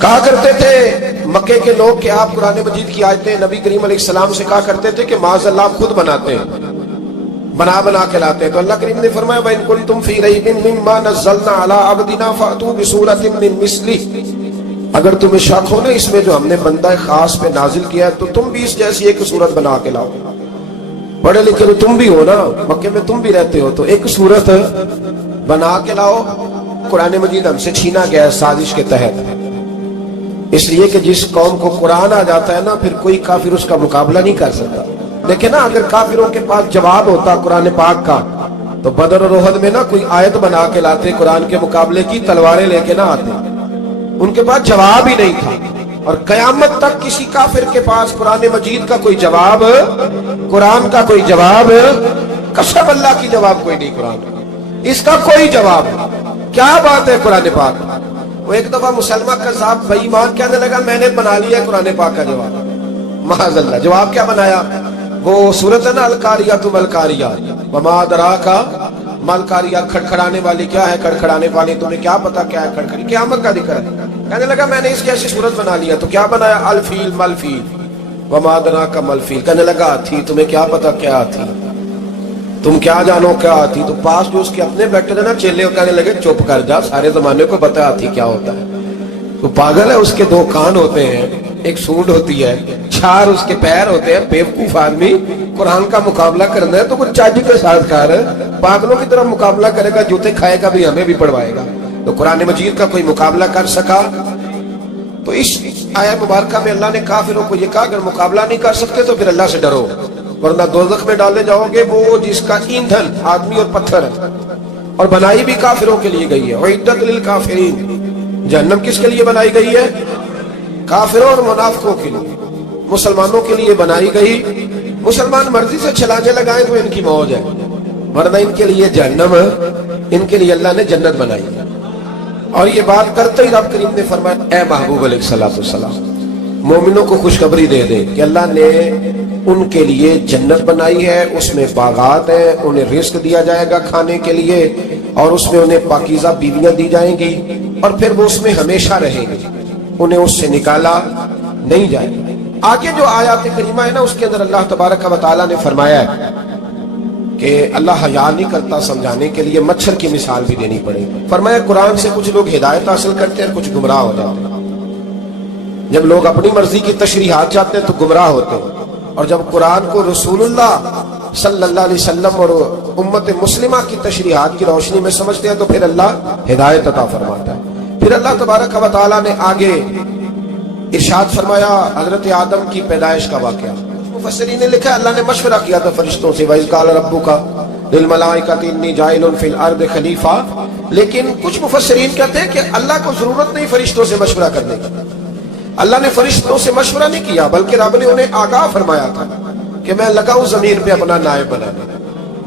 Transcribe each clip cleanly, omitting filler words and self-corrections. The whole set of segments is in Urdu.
کہا کرتے تھے مکے کے لوگ کہ آپ قرآن مجید کی آیتیں نبی کریم علیہ السلام سے کہا کرتے تھے کہ معاذ اللہ آپ خود بناتے ہیں، بنا کے لاتے ہیں۔ تو اللہ کریم نے فرمایا وَإِن كُنتُمْ فِي رَيْبٍ مِّمَّا نَزَّلْنَا عَلَىٰ عَبْدِنَا فَأْتُوا بِسُورَةٍ مِّن مِّثْلِهِ، اگر تمہیں شک ہو نا اس میں جو ہم نے بندہ خاص پہ نازل کیا ہے تو تم بھی اس جیسی ایک صورت بنا کے لاؤ۔ پڑھے لکھے تو تم بھی ہو نا، مکے میں تم بھی رہتے ہو، تو ایک صورت بنا کے لاؤ۔ قرآن مجید ہم سے چھینا گیا ہے سازش کے تحت، اس لیے کہ جس قوم کو قرآن آ جاتا ہے نا پھر کوئی کافر اس کا مقابلہ نہیں کر سکتا۔ دیکھیں نا اگر کافروں کے پاس جواب ہوتا قرآن پاک کا تو بدر اور احد میں نا کوئی آیت بنا کے لاتے قرآن کے مقابلے کی، تلواریں لے کے نہ آتے، ان کے پاس جواب ہی نہیں تھا۔ اور قیامت تک کسی کافر کے پاس قرآن مجید کا کوئی جواب، قرآن کا کوئی جواب، قسم اللہ کی جواب کوئی نہیں، قرآن اس کا کوئی جواب نہیں۔ کیا بات ہے قرآن پاک۔ وہ ایک دفعہ مسلمہ قذاب بے ایمان کہنے لگا میں نے بنا لیا قرآن پاک کا جواب، معاذ اللہ۔ جواب کیا بنایا؟ وہ سورت ہے نا القاریۃ ما القاریۃ وما ادراک ما القاریۃ، کھڑکھڑانے والی کیا ہے، کھڑکھڑانے والی تمہیں کیا پتا کیا ہے کھڑکھڑی، قیامت کا ذکر ہے۔ کہنے لگا میں نے اس جیسی صورت بنا لیا، تو کیا بنایا؟ الفیل ملفیل وما ادراک ما الفیل۔ کہنے لگا تھی تمہیں کیا پتا کیا تھی، تم کیا جانو کیا آتی۔ تو پاس جو اس کے اپنے بیٹھے تھے نا چیلے، کہنے لگے چپ کر جا، سارے زمانے کو پتا آتی کیا ہوتا ہے۔ تو پاگل ہے، اس کے دو کان ہوتے ہیں، ایک سونڈ ہوتی ہے، چار اس کے پیر ہوتے ہیں۔ بیوقوف آدمی قرآن کا مقابلہ کرنا ہے تو کچھ چاچ کے ساتھ کر، پاگلوں کی طرح مقابلہ کرے گا، جوتے کھائے گا بھی ہمیں بھی پڑھوائے گا۔ تو قرآن مجید کا کوئی مقابلہ کر سکا؟ تو اس آیت مبارکہ میں اللہ نے کافروں کو یہ کہا اگر مقابلہ نہیں کر سکتے تو پھر اللہ سے ڈرو، ورنہ دوزخ میں ڈالے جاؤ گے، وہ جس کا ایندھن آدمی اور پتھر ہے، اور بنائی بھی کافروں کے لیے گئی ہے۔ وَعِدَّتْ لِلْكَافِرِينَ، جہنم کس کے لیے بنائی گئی ہے؟ کافروں اور منافقوں کے لیے۔ مسلمانوں کے لیے بنائی گئی، مسلمان مرضی سے چھلانے لگائیں تو ان کی موج ہے، ورنہ ان کے لیے جہنم، ان کے لیے اللہ نے جنت بنائی ہے۔ اور یہ بات کرتے ہی رب کریم نے فرمایا اے محبوب علیہ السلام مومنوں کو خوشخبری دے دے کہ اللہ نے ان کے لیے جنت بنائی ہے، اس میں باغات ہیں، انہیں رزق دیا جائے گا کھانے کے لیے، اور اس میں انہیں پاکیزہ بیویاں دی جائیں گی، اور پھر وہ اس میں ہمیشہ رہیں گے، انہیں اس سے نکالا نہیں جائے گا۔ آگے جو آیات کریمہ ہے نا اس کے اندر اللہ تبارک و تعالیٰ نے فرمایا ہے کہ اللہ حیا نہیں کرتا، سمجھانے کے لیے مچھر کی مثال بھی دینی پڑے گی۔ فرمایا قرآن سے کچھ لوگ ہدایت حاصل کرتے ہیں، کچھ گمراہ ہو جاتے ہیں۔ جب لوگ اپنی مرضی کی تشریحات چاہتے ہیں تو گمراہ ہوتے ہیں، اور جب قرآن کو رسول اللہ صلی اللہ علیہ وسلم اور امت مسلمہ کی تشریحات کی روشنی میں سمجھتے ہیں تو پھر اللہ ہدایت عطا فرماتا ہے۔ پھر اللہ تبارک و تعالیٰ نے آگے ارشاد فرمایا حضرت آدم کی پیدائش کا واقعہ۔ مفسرین نے لکھا اللہ نے مشورہ کیا تھا فرشتوں سے وَإِذْ قَالَ رَبُّكَ لِلْمَلَائِكَةِ إِنِّي جَاعِلٌ فِي الْأَرْضِ خَلِيفَةً، لیکن کچھ مفسرین کہتے ہیں کہ اللہ کو ضرورت نہیں فرشتوں سے مشورہ کرنے کی، اللہ نے فرشتوں سے مشورہ نہیں کیا، بلکہ رب نے انہیں آگاہ فرمایا تھا کہ میں لگا ہوں زمین پہ اپنا نائب بنانے،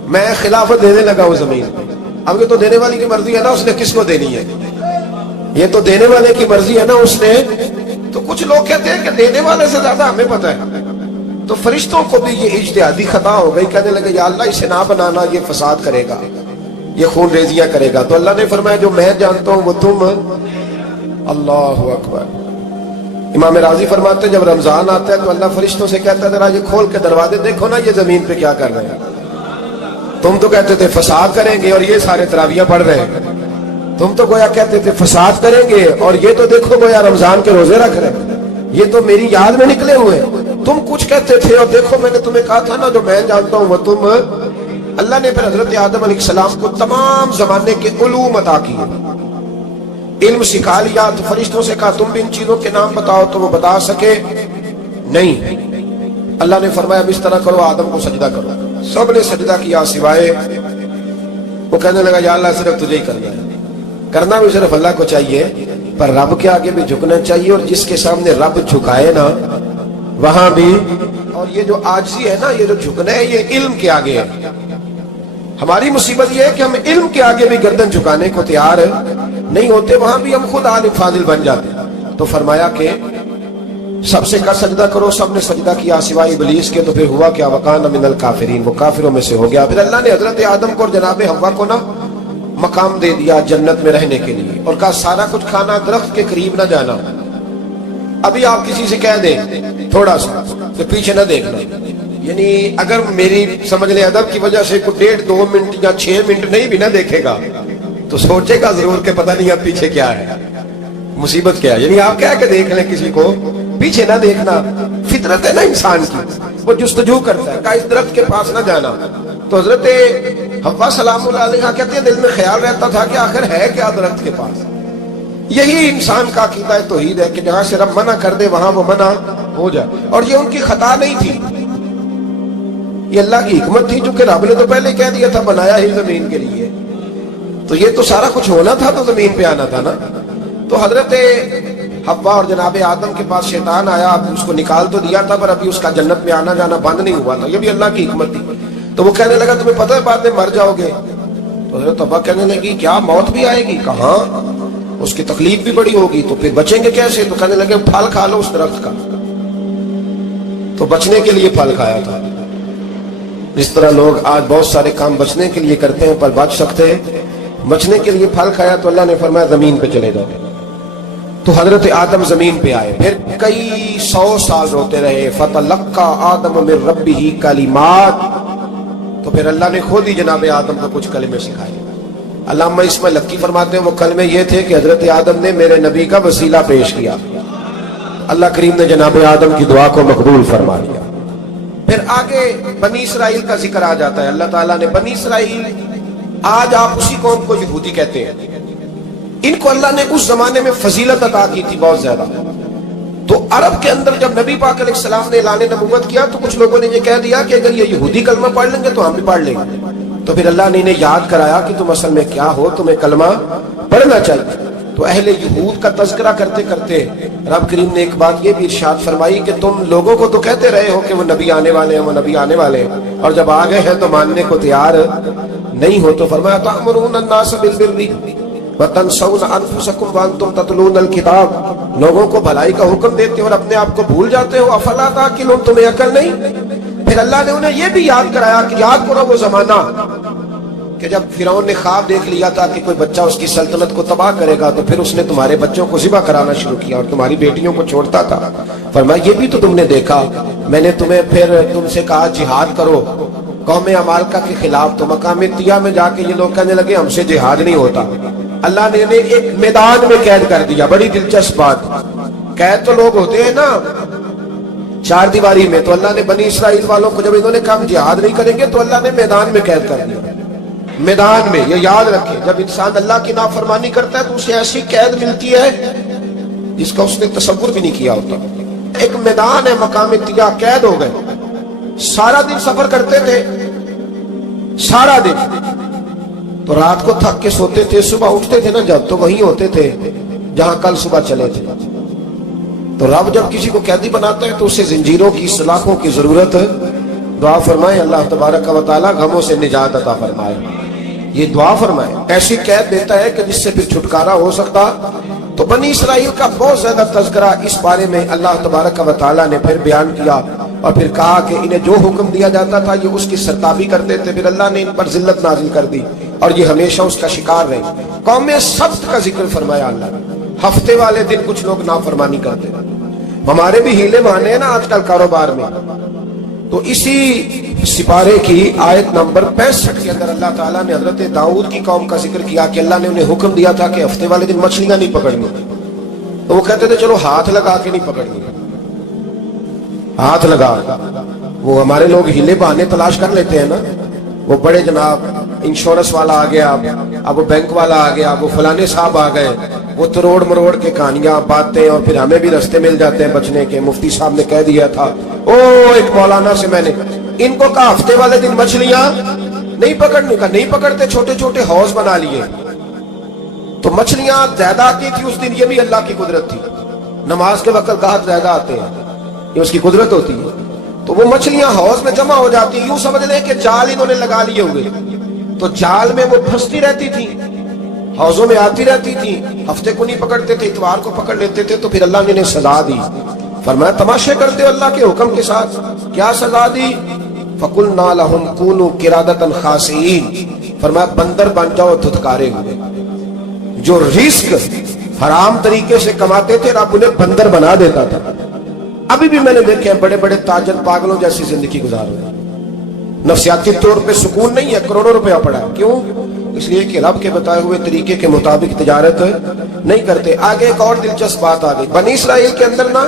میں خلافت دینے لگا ہوں زمین پہ۔ اب یہ تو دینے والی کی مرضی ہے نا، اس نے کس کو دینی ہے، یہ تو دینے والے کی مرضی ہے نا اس نے۔ تو کچھ لوگ کہتے ہیں کہ دینے والے سے زیادہ ہمیں پتہ ہے، تو فرشتوں کو بھی یہ اجتہادی خطا ہو گئی، کہنے لگے یا اللہ اسے نہ بنانا، یہ فساد کرے گا، یہ خون ریزیاں کرے گا۔ تو اللہ نے فرمایا جو میں جانتا ہوں وہ تم، اللہ اکبر۔ امام راضی فرماتے ہیں جب رمضان آتا ہے تو اللہ فرشتوں سے کہتا ہے ذرا یہ کھول کے دروازے دیکھو نا یہ زمین پہ کیا کر رہے ہیں، تم تو کہتے تھے فساد کریں گے اور یہ سارے تراویح پڑھ رہے ہیں، تم تو گویا کہتے تھے فساد کریں گے اور یہ تو دیکھو گویا رمضان کے روزے رکھ رہے ہیں، یہ تو میری یاد میں نکلے ہوئے، تم کچھ کہتے تھے اور دیکھو میں نے تمہیں کہا تھا نا جو میں جانتا ہوں وہ تم۔ اللہ نے پھر حضرت آدم علیہ السلام کو تمام زمانے کے علوم عطا کیے، علم سکھا لیا، تو فرشتوں سے کہا تم بھی ان چیزوں کے نام بتاؤ، تو وہ بتا سکے نہیں۔ اللہ نے فرمایا اب اس طرح کرو آدم کو سجدہ کرو، سب نے سجدہ کیا سوائے، وہ کہنے لگا یا اللہ صرف تجھے ہی کرنا ہے، کرنا بھی صرف اللہ کو چاہیے، پر رب کے آگے بھی جھکنا چاہیے، اور جس کے سامنے رب جھکائے نا وہاں بھی۔ اور یہ جو عاجزی ہے نا، یہ جو جھکنا ہے یہ علم کے آگے ہے۔ ہماری مصیبت یہ ہے کہ ہم علم کے آگے بھی گردن جھکانے کو تیار نہیں ہوتے، وہاں بھی ہم خود عالم فاضل بن جاتے ہیں۔ تو فرمایا کہ سب سے کہا سجدہ کرو، سب نے سجدہ کیا سوائے ابلیس کے، تو پھر ہوا کیا وَكَانَ مِنَ الْكَافِرِينَ، وہ کافروں میں سے ہو گیا۔ پھر اللہ نے حضرت آدم کو اور جناب حوا کو نا مقام دے دیا جنت میں رہنے کے لیے، اور کہا سارا کچھ کھانا، درخت کے قریب نہ جانا، ابھی آپ کسی سے کہہ دیں تھوڑا سا کہ پیچھے نہ دیکھنا، یعنی اگر میری سمجھ لیں ادب کی وجہ سے کوئی 1.5 2 منٹ یا 6 منٹ نہیں بھی نہ دیکھے گا تو سوچے گا ضرور کہ پتہ نہیں اب پیچھے کیا ہے، مصیبت کیا ہے۔ یعنی آپ کہہ کے دیکھ لیں کسی کو، پیچھے نہ دیکھنا فطرت ہے نا انسان کی، وہ جستجو کرتا ہے کہ اس درخت کے پاس نہ جانا۔ تو حضرت حوا سلام اللہ علیہ کہتے ہیں دل میں خیال رہتا تھا کہ آخر ہے کیا درخت کے پاس۔ یہی انسان کا عقیدہ توحید ہے کہ جہاں سے رب منع کر دے وہاں وہ منع ہو جائے، اور یہ ان کی خطا نہیں تھی، یہ اللہ کی حکمت تھی، چونکہ رب نے تو پہلے کہہ دیا تھا بنایا ہی زمین کے لیے، تو یہ تو سارا کچھ ہونا تھا تو زمین پہ آنا تھا نا۔ تو حضرت حوا اور جناب آدم کے پاس شیطان آیا، اس کو نکال تو دیا تھا پر ابھی اس کا جنت میں آنا جانا بند نہیں ہوا تھا، یہ بھی اللہ کی حکمت تھی۔ تو وہ کہنے لگا تمہیں پتہ ہے بعد میں مر جاؤ گے؟ تو حضرت حوا کہنے لگی کیا موت بھی آئے گی؟ کہاں، اس کی تکلیف بھی بڑی ہوگی، تو پھر بچیں گے کیسے؟ تو کہنے لگے پھل کھا لو اس درخت کا، تو بچنے کے لیے پھل کھایا تھا۔ جس طرح لوگ آج بہت سارے کام بچنے کے لیے کرتے ہیں پر بچ سکتے ہیں، بچنے کے لیے پھل کھایا تو اللہ نے فرمایا زمین پہ چلے جاؤ۔ تو حضرت آدم زمین پہ آئے، پھر کئی 100 سال روتے رہے، فَتَلَقَّى آدَمُ مِن رَبِّهِ کَلِمَاتٍ، تو پھر اللہ نے خود ہی جناب آدم کو کچھ کلمے سکھائے۔ علامہ اسماعیل لکی فرماتے ہیں وہ کلمے یہ تھے کہ حضرت آدم نے میرے نبی کا وسیلہ پیش کیا، اللہ کریم نے جناب آدم کی دعا کو مقبول فرما لیا۔ پھر آگے بنی اسرائیل کا ذکر آ جاتا ہے، اللہ تعالیٰ نے بنی اسرائیل، آج آپ اسی قوم کو یہودی کہتے ہیں، ان کو اللہ نے اس زمانے میں فضیلت عطا کی تھی بہت زیادہ۔ تو عرب کے اندر جب نبی پاک علیہ السلام نے اعلان نبوت کیا تو کچھ لوگوں نے یہ کہہ دیا کہ اگر یہ یہودی کلمہ پڑھ لیں گے تو ہم بھی پڑھ لیں گے، تو پھر اللہ نے انہیں یاد کرایا کہ تم اصل میں کیا ہو، تمہیں کلمہ پڑھنا چاہیے۔ تو اہل یہود کا تذکرہ کرتے کرتے رب کریم نے ایک بات یہ بھی ارشاد فرمائی کہ تم لوگوں کو تو کہتے رہے ہو کہ وہ نبی آنے والے ہیں، وہ نبی آنے والے ہیں، اور جب آ گئے ہیں تو ماننے کو تیار نہیں ہو۔ تو فرمایا تأمرون الناس بالبر وتنسون انفسکم وانتم تتلون الکتاب، لوگوں کو بھلائی کا حکم دیتے ہو اور اپنے آپ کو بھول جاتے ہو، افلا تعقلون، تمہیں عقل نہیں؟ پھر اللہ نے انہیں یہ بھی یاد کرایا کہ یاد کرو وہ زمانہ کہ جب فرعون نے خواب دیکھ لیا تھا کہ کوئی بچہ اس کی سلطنت کو تباہ کرے گا، تو پھر اس نے تمہارے بچوں کو ذبح کرانا شروع کیا اور تمہاری بیٹیوں کو چھوڑتا تھا۔ فرمایا یہ بھی تو تم نے دیکھا، میں نے تمہیں پھر تم سے کہا جہاد کرو قوم عمالقہ کے خلاف، تو مقام طیہ میں جا کے یہ لوگ کہنے لگے ہم سے جہاد نہیں ہوتا، اللہ نے انہیں ایک میدان میں قید کر دیا۔ بڑی دلچسپ بات، قید تو لوگ ہوتے ہیں نا چار دیواری میں، تو اللہ نے بنی اسرائیل والوں کو جب انہوں نے کہا جہاد نہیں کریں گے تو اللہ نے میدان میں قید کر دیا۔ میدان میں، یہ یاد رکھیں، جب انسان اللہ کی نافرمانی کرتا ہے تو اسے ایسی قید ملتی ہے جس کا اس نے تصور بھی نہیں کیا ہوتا۔ ایک میدان ہے مقام طیہ، قید ہو گئے، سارا دن سفر کرتے تھے، سارا دن، تو رات کو تھک کے سوتے تھے، صبح اٹھتے تھے نا جب تو وہیں ہوتے تھے جہاں کل صبح چلے تھے۔ تو رب جب کسی کو قیدی بناتا ہے تو اسے زنجیروں کی، سلاخوں کی ضرورت، دعا فرمائے اللہ تبارک و تعالی غموں سے نجات عطا فرمائے، یہ دعا فرمائے، ایسی قید دیتا ہے کہ جس سے پھر چھٹکارا ہو سکتا۔ تو بنی اسرائیل کا بہت زیادہ تذکرہ اس بارے میں اللہ تبارک و تعالی نے پھر بیان کیا، اور پھر کہا کہ انہیں جو حکم دیا جاتا تھا یہ اس کی سرتابی کرتے تھے، پھر اللہ نے ان پر ذلت نازل کر دی اور یہ ہمیشہ اس کا شکار رہے۔ قوم سبت کا ذکر فرمایا اللہ نے، ہفتے والے دن کچھ لوگ نافرمانی کرتے ہیں، ہمارے بھی ہیلے بہانے ہیں نا آج کل کاروبار میں۔ تو اسی سپارے کی آیت نمبر 65 کے اندر اللہ تعالیٰ نے حضرت داؤد کی قوم کا ذکر کیا کہ اللہ نے انہیں حکم دیا تھا کہ ہفتے والے دن مچھلیاں نہیں پکڑنی، تو وہ کہتے تھے چلو ہاتھ لگا کے نہیں پکڑنی، ہاتھ لگا، وہ ہمارے لوگ ہیلے بہانے تلاش کر لیتے ہیں نا، وہ بڑے جناب انشورنس والا آ گیا، اب وہ بینک والا آ گیا، وہ فلانے صاحب آ گئے، وہ تروڑ مروڑ کے کہانیاں باتیں، اور پھر ہمیں بھی رستے مل جاتے ہیں بچنے کے۔ مفتی صاحب نے کہہ دیا تھا، ایک مولانا سے میں نے ان کو کہا ہفتے والے دن مچھلیاں نہیں پکڑنے کا، نہیں پکڑتے، چھوٹے چھوٹے حوض بنا لیے، تو مچھلیاں زیادہ آتی تھی اس دن، یہ بھی اللہ کی قدرت تھی، نماز کے وقت گاہک زیادہ آتے ہیں، یہ اس کی قدرت ہوتی ہے، تو وہ مچھلیاں حوض میں جمع ہو جاتی، یوں سمجھ لیں کہ جال انہوں نے لگا لیے ہوئے، تو جال میں وہ پھنستی رہتی تھی، حوضوں میں آتی رہتی تھی، ہفتے کو نہیں پکڑتے تھے، اتوار کو پکڑ لیتے تھے، تو پھر اللہ نے انہیں سزا دی۔ فرمایا تماشے کرتے ہو اللہ کے حکم کے ساتھ، کیا سزا دی؟ فَقُلْنَا لَهُمْ كُونُوا قِرَادَةً خَاسِئِينَ، فرمایا بندر بن جاؤ دھتکارے ہوئے۔ جو رزق حرام طریقے سے کماتے تھے، رب انہیں بندر بنا دیتا تھا۔ ابھی بھی میں نے دیکھے ہیں بڑے بڑے تاجر پاگلوں جیسی زندگی گزار رہے ہیں، نفسیاتی طور پہ سکون نہیں ہے، کروڑوں روپیہ پڑا ہے۔ کیوں؟ اس لیے کہ رب کے بتائے ہوئے طریقے کے مطابق تجارت نہیں کرتے۔ آگے ایک اور دلچسپ بات آ گئی، بنی اسرائیل کے اندر نا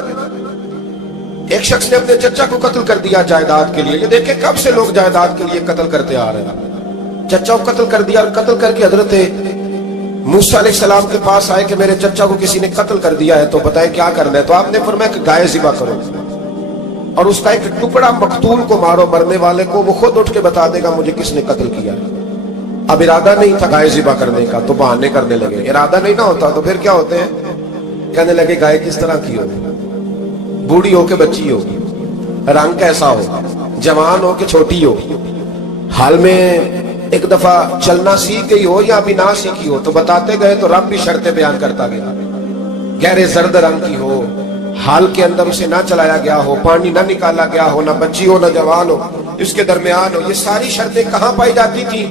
ایک شخص نے اپنے چچا کو قتل کر دیا جائیداد کے لیے۔ یہ دیکھیں کب سے لوگ جائیداد کے لیے قتل کرتے آ رہے ہیں۔ چچا کو قتل کر دیا، اور قتل کر کے حضرت موسیٰ علیہ السلام کے پاس آئے کہ میرے چچا کو کسی نے قتل کر دیا ہے، تو بتائیں کیا کرنا ہے؟ تو آپ نے فرمایا کہ گائے ذبح کرو، اور اس کا ایک ٹکڑا مقتول کو مارو، مرنے والے کو، وہ خود اٹھ کے بتا دے گا مجھے کس نے قتل کیا۔ اب ارادہ نہیں تھا گائے ذبح کرنے کا، تو بہانے کرنے لگے۔ ارادہ نہیں نہ ہوتا تو پھر کیا ہوتے ہیں؟ کہنے لگے گائے کس طرح کی ہو، بوڑھی ہو کہ بچی ہو، رنگ کیسا ہو، جوان ہو کہ چھوٹی ہو، حال میں ایک دفعہ چلنا سیکھ گئی ہو یا ابھی نہ سیکھی ہو۔ تو بتاتے گئے تو رب بھی شرطیں بیان کرتا گیا، گہرے زرد رنگ کی ہو، حال کے اندر اسے نہ چلایا گیا ہو، پانی نہ نکالا گیا ہو، نہ بچی ہو نہ جوان ہو، اس کے درمیان ہو۔ یہ ساری شرطیں کہاں پائی جاتی تھی؟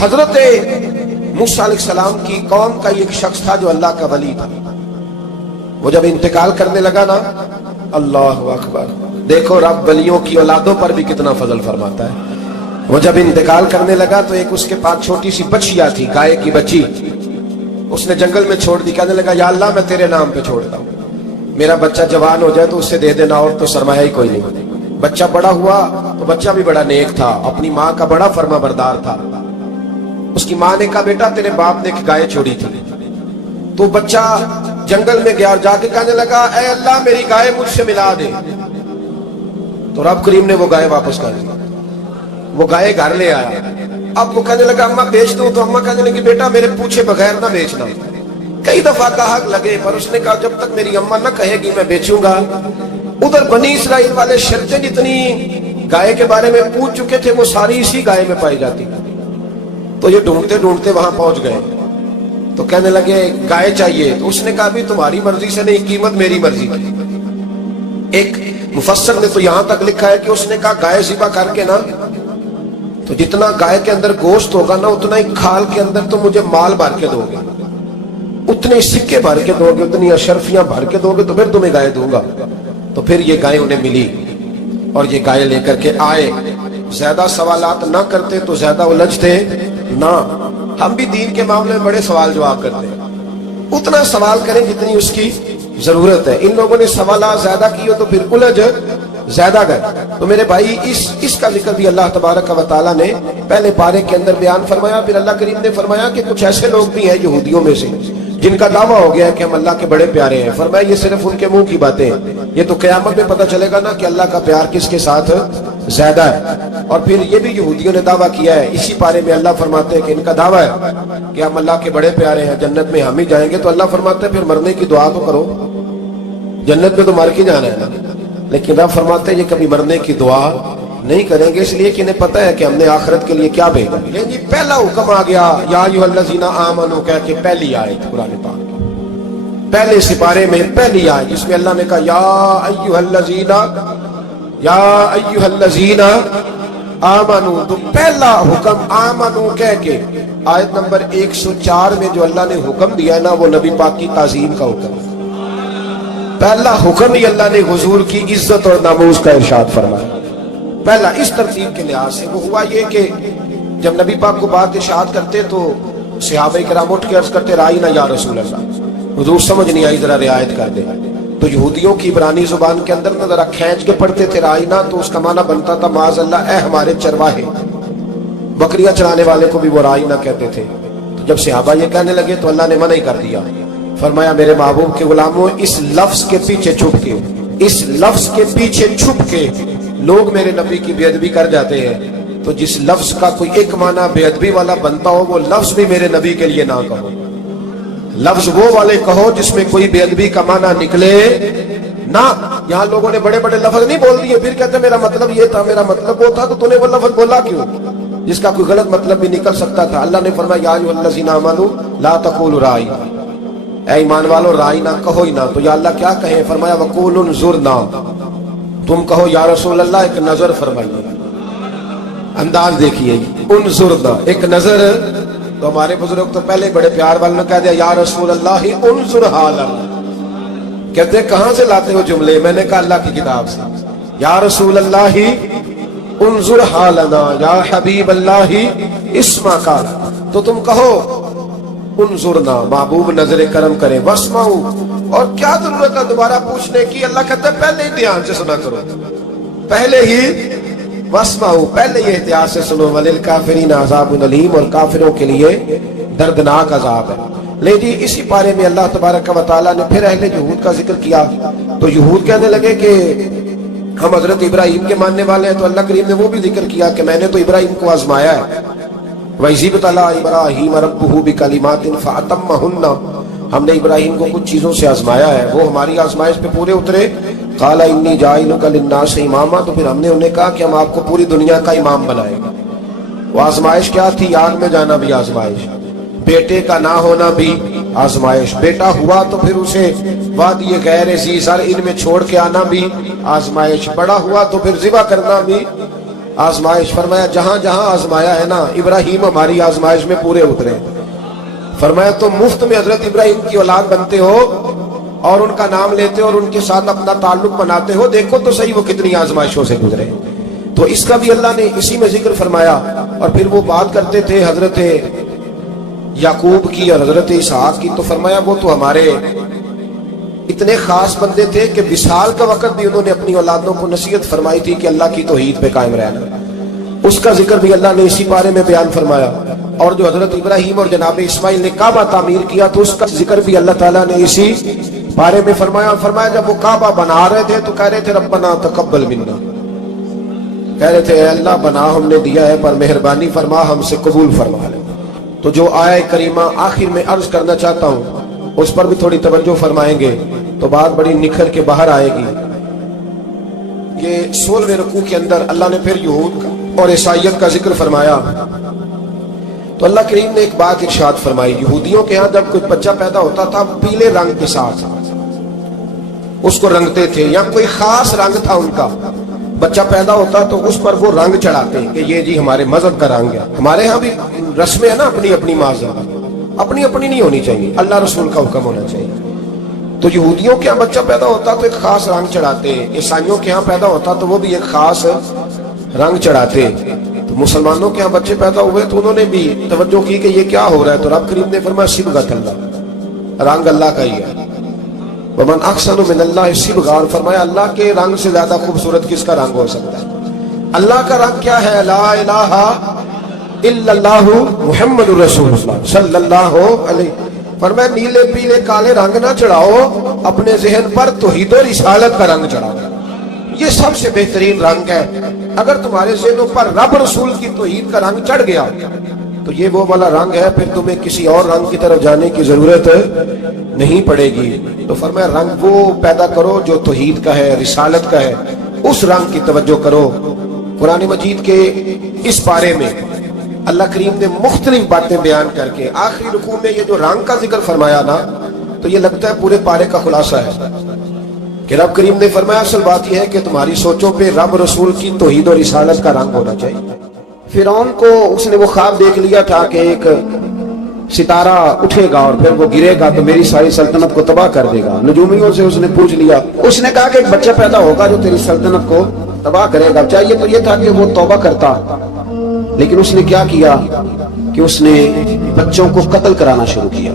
حضرت موسیٰ علیہ السلام کی قوم کا ایک شخص تھا جو اللہ کا ولی تھا۔ وہ جب انتقال کرنے لگا نا، اللہ اکبر، دیکھو رب ولیوں کی اولادوں پر بھی کتنا فضل فرماتا ہے۔ وہ جب انتقال کرنے لگا تو ایک اس کے پاس چھوٹی سی بچیا تھی، گائے کی بچی، اس نے جنگل میں چھوڑ دی۔ کہنے لگا یا اللہ میں تیرے نام پہ چھوڑتا ہوں، میرا بچہ جوان ہو جائے تو اسے دے دینا، اور تو سرمایہ ہی کوئی نہیں۔ بچہ بڑا ہوا تو بچہ بھی بڑا نیک تھا، اپنی ماں کا بڑا فرما بردار تھا۔ اس کی ماں نے کہا بیٹا تیرے باپ نے ایک گائے چھوڑی تھی، تو بچہ جنگل میں گیا اور جا کے کہنے لگا اے اللہ میری گائے مجھ سے ملا دے۔ تو رب کریم نے وہ گائے واپس کر دی، وہ گائے گھر لے آیا۔ اب وہ کہنے لگا اماں بیچ دوں، تو اماں کہنے لگی بیٹا میرے پوچھے بغیر نہ بیچنا۔ کئی دفعہ کہا لگے پر اس نے کہا جب تک میری اماں نہ کہے گی میں بیچوں گا۔ ادھر بنی اسرائیل والے شرطیں جتنی گائے کے بارے میں پوچھ چکے تھے وہ ساری اسی گائے میں پائی جاتی، تو یہ ڈھونڈتے ڈھونڈتے وہاں پہنچ گئے۔ تو کہنے لگے گائے چاہیے، تو اس نے کہا بھی تمہاری مرضی سے نہیں، قیمت میری مرضی کی۔ ایک مفسر نے تو یہاں تک لکھا ہے کہ اس نے کہا گائے ذبح کر کے نا، تو جتنا گائے کے اندر گوشت ہوگا نا اتنا ہی کھال کے اندر تو مجھے مال بھر کے دو گے، اتنے سکے بھر کے دو گے، اتنی اشرفیاں بھر کے دو گے تو پھر تمہیں گائے دوں گا۔ تو پھر یہ گائے انہیں ملی اور یہ گائے لے کر کے آئے۔ زیادہ سوالات نہ کرتے تو زیادہ الجھتے نہ۔ ہم بھی دین کے معاملے میں بڑے سوال جواب کرتے ہیں، اتنا سوال کریں جتنی اس کی ضرورت ہے۔ ان لوگوں نے سوالات زیادہ کیے تو پھر الجھ زیادہ گئے۔ تو میرے بھائی اس کا ذکر بھی اللہ تبارک و تعالیٰ نے پہلے پارے کے اندر بیان فرمایا۔ پھر اللہ کریم نے فرمایا کہ کچھ ایسے لوگ بھی ہیں یہودیوں میں سے جن کا دعویٰ ہو گیا ہے کہ ہم اللہ کے بڑے پیارے ہیں۔ فرمایا یہ صرف ان کے منہ کی باتیں ہیں، یہ تو قیامت میں پتہ چلے گا نا کہ اللہ کا پیار کس کے ساتھ زیادہ ہے۔ اور پھر یہ بھی یہودیوں نے دعویٰ کیا ہے، اسی پارے میں اللہ فرماتے ہیں کہ ان کا دعویٰ ہے کہ ہم اللہ کے بڑے پیارے ہیں، جنت میں ہم ہی جائیں گے۔ تو اللہ فرماتے ہیں پھر مرنے کی دعا تو کرو، جنت میں تو مر کے جانا ہے نا۔ لیکن رب فرماتے ہیں یہ کبھی مرنے کی دعا نہیں کریں گے، اس لیے کہ انہیں پتہ ہے کہ ہم نے آخرت کے لیے کیا بھیجا۔ لیکن جی پہلا حکم آ گیا یا ایھا الذین آمنوا کہہ کے، پہلی آیت قرآن پاک کی پہلے سپارے میں پہلی آیت جس میں اللہ نے کہا یا ایھا الذین آمنوا، تو پہلا حکم آمنوا کہہ کے آیت نمبر 104 میں جو اللہ نے حکم دیا ہے نا وہ نبی پاک کی تعظیم کا حکم ہے۔ پہلا حکم ہی اللہ نے حضور کی عزت اور ناموز کا ارشاد فرمایا۔ پہلا اس ترتیب کے لحاظ سے وہ ہوا یہ کہ جب نبی پاک کو بات ارشاد کرتے تو صحابہ کرام اٹھ کے عرض کرتے رائنا یا رسول اللہ، حضور سمجھ نہیں آئی ذرا رعایت کر دے۔ تو یہودیوں کی عبرانی زبان کے اندر نہ ذرا کھینچ کے پڑھتے تھے رائنا، تو اس کا معنی بنتا تھا معاذ اللہ اے ہمارے چرواہے، بکریاں چرانے والے کو بھی وہ رائنا کہتے تھے۔ تو جب صحابہ یہ کہنے لگے تو اللہ نے منع ہی کر دیا، فرمایا میرے محبوب کے غلاموں اس لفظ کے پیچھے چھپ کے، اس لفظ کے پیچھے چھپ کے لوگ میرے نبی کی بے ادبی کر جاتے ہیں، تو جس لفظ کا کوئی ایک معنی بے ادبی والا بنتا ہو وہ لفظ بھی میرے نبی کے لیے نہ کہو، لفظ وہ والے کہو جس میں کوئی بے ادبی کا معنی نکلے نہ۔ یہاں لوگوں نے بڑے بڑے لفظ نہیں بول دیے، پھر کہتے میرا مطلب یہ تھا، میرا مطلب وہ تھا، تو تو نے وہ لفظ بولا کیوں جس کا کوئی غلط مطلب بھی نکل سکتا تھا۔ اللہ نے فرمایا یا ایھا الذین آمنوا لا تقولوا رائنا، اے ایمان والو رائنا کہو ہی نہ۔ تو یا اللہ کیا کہیں؟ فرمایا وقولوا انظرنا، تم کہو یا رسول اللہ ایک نظر فرمائیے۔ انداز دیکھیے انظرنا، ایک نظر۔ تو ہمارے بزرگ تو پہلے بڑے پیار والوں نے کہہ دیا یا رسول اللہ انظر حالنا. کہتے ہیں کہاں سے لاتے ہو جملے؟ میں نے کہا اللہ کی کتاب سے. یا رسول اللہ انظر حالنا یا حبیب اللہ اسما کا، تو تم کہو انظرنا، محبوب نظر کرم کرے، واسمعوا، اور کیا ضرورت ہے دوبارہ پوچھنے کی؟ اللہ کہتا ہے پہلے ہی دھیان سے سنا کرو، پہلے ہی واسمعوا، پہلے ہی احتیاط سے سنو. وللکافرین عذاب علیم، اور کافروں کے لیے دردناک عذاب ہے. لے جی اسی پارے میں اللہ تبارک و تعالیٰ نے پھر اہل یہود کا ذکر کیا. تو یہود کہنے لگے کہ ہم حضرت ابراہیم کے ماننے والے ہیں. تو اللہ کریم نے وہ بھی ذکر کیا کہ میں نے تو ابراہیم کو آزمایا ہے. وَإِذِ ابْتَلَىٰ إِبْرَاهِيمَ رَبُّهُ بِكَلِمَاتٍ فَأَتَمَّهُنَّ، ہم نے ابراہیم کو کچھ چیزوں سے آزمایا ہے، وہ ہماری آزمائش پہ پورے اترے. قَالَ إِنِّي جَاعِلُكَ لِلنَّاسِ إِمَامًا، تو پھر ہم نے انہیں کہا کہ ہم آپ کو پوری دنیا کا امام بنائیں گے. وہ آزمائش کیا تھی؟ آگ میں جانا بھی آزمائش، بیٹے کا نہ ہونا بھی آزمائش، بیٹا ہوا تو پھر اسے وادی غیر ذی زرع ان میں چھوڑ کے آنا بھی آزمائش، بڑا ہوا تو پھر ذبح کرنا بھی آزمائش. فرمایا جہاں جہاں آزمایا ہے نا ابراہیم ہماری آزمائش میں پورے اترے. فرمایا تم مفت میں حضرت ابراہیم کی اولاد بنتے ہو اور ان کا نام لیتے ہو اور ان کے ساتھ اپنا تعلق بناتے ہو، دیکھو تو صحیح وہ کتنی آزمائشوں سے گزرے. تو اس کا بھی اللہ نے اسی میں ذکر فرمایا. اور پھر وہ بات کرتے تھے حضرت یعقوب کی اور حضرت اسحاق کی. تو فرمایا وہ تو ہمارے اتنے خاص بندے تھے کہ وصال کا وقت بھی انہوں نے اپنی اولادوں کو نصیحت فرمائی تھی کہ اللہ کی توحید پہ قائم رہنا. اس کا ذکر بھی اللہ نے اسی بارے میں بیان فرمایا. اور جو حضرت ابراہیم اور جناب اسماعیل نے کعبہ تعمیر کیا تو اس کا ذکر بھی اللہ تعالیٰ نے اسی بارے میں فرمایا. فرمایا جب وہ کعبہ بنا رہے تھے تو کہہ رہے تھے ربنا تقبل منا، کہہ رہے تھے اے اللہ بنا ہم نے دیا ہے پر مہربانی فرما ہم سے قبول فرما لے. تو جو آیہ کریمہ آخر میں عرض کرنا چاہتا ہوں اس پر بھی تھوڑی توجہ فرمائیں گے تو بات بڑی نکھر کے باہر آئے گی. یہ 16ویں رکوع کے اندر اللہ نے پھر یہود اور عیسائیت کا ذکر فرمایا. تو اللہ کریم نے ایک بات ارشاد فرمائی. یہودیوں کے ہاں جب کوئی بچہ پیدا ہوتا تھا پیلے رنگ کے ساتھ اس کو رنگتے تھے، یا کوئی خاص رنگ تھا ان کا. بچہ پیدا ہوتا تو اس پر وہ رنگ چڑھاتے کہ یہ جی ہمارے مذہب کا رنگ ہے. ہمارے ہاں بھی رسمیں ہیں نا اپنی اپنی، معذرت اپنی اپنی نہیں ہونی چاہیے، اللہ رسول کا حکم ہونا چاہیے. تو یہودیوں کے ہاں بچہ پیدا ہوتا تو ایک خاص رنگ چڑھاتے، عیسائیوں کے ہاں پیدا ہوتا تو وہ بھی ایک خاص رنگ چڑھاتے. تو مسلمانوں کے ہاں بچے پیدا ہوئے تو انہوں نے بھی توجہ کی کہ یہ کیا ہو رہا ہے. تو رب کریم نے فرمایا صبغۃ اللہ، رنگ اللہ کا ہی ہے. ومن احسن من اللہ صبغا، فرمایا اللہ کے رنگ سے زیادہ خوبصورت کس کا رنگ ہو سکتا ہے. اللہ کا رنگ کیا ہے؟ لا الہ الا اللہ محمد رسول اللہ صلی اللہ علیہ. فرمایا نیلے پیلے کالے رنگ نہ چڑھاؤ، اپنے ذہن پر توحید و رسالت کا رنگ چڑھاؤ. یہ سب سے بہترین رنگ ہے. اگر تمہارے ذہنوں پر رب رسول کی توحید کا رنگ چڑھ گیا تو یہ وہ والا رنگ ہے، پھر تمہیں کسی اور رنگ کی طرف جانے کی ضرورت نہیں پڑے گی. تو فرمایا رنگ وہ پیدا کرو جو توحید کا ہے، رسالت کا ہے، اس رنگ کی توجہ کرو. قرآن مجید کے اس بارے میں اللہ کریم نے مختلف باتیں بیان کر کے آخری رکوع میں یہ جو رنگ کا ذکر فرمایا نا تو یہ لگتا ہے پورے پارے کا خلاصہ ہے کہ رب کریم نے فرمایا اصل بات یہ ہے کہ تمہاری سوچوں پہ رب رسول کی توحید و رسالت کا رنگ ہونا چاہیے. فرعون کو اس نے وہ خواب دیکھ لیا تھا کہ ایک ستارہ اٹھے گا اور پھر وہ گرے گا تو میری ساری سلطنت کو تباہ کر دے گا. نجومیوں سے اس نے پوچھ لیا، اس نے کہا کہ ایک بچہ پیدا ہوگا جو تیری سلطنت کو تباہ کرے گا. چاہیے تو یہ تھا کہ وہ توبہ کرتا، لیکن اس نے کیا کیا کہ اس نے بچوں کو قتل کرانا شروع کیا.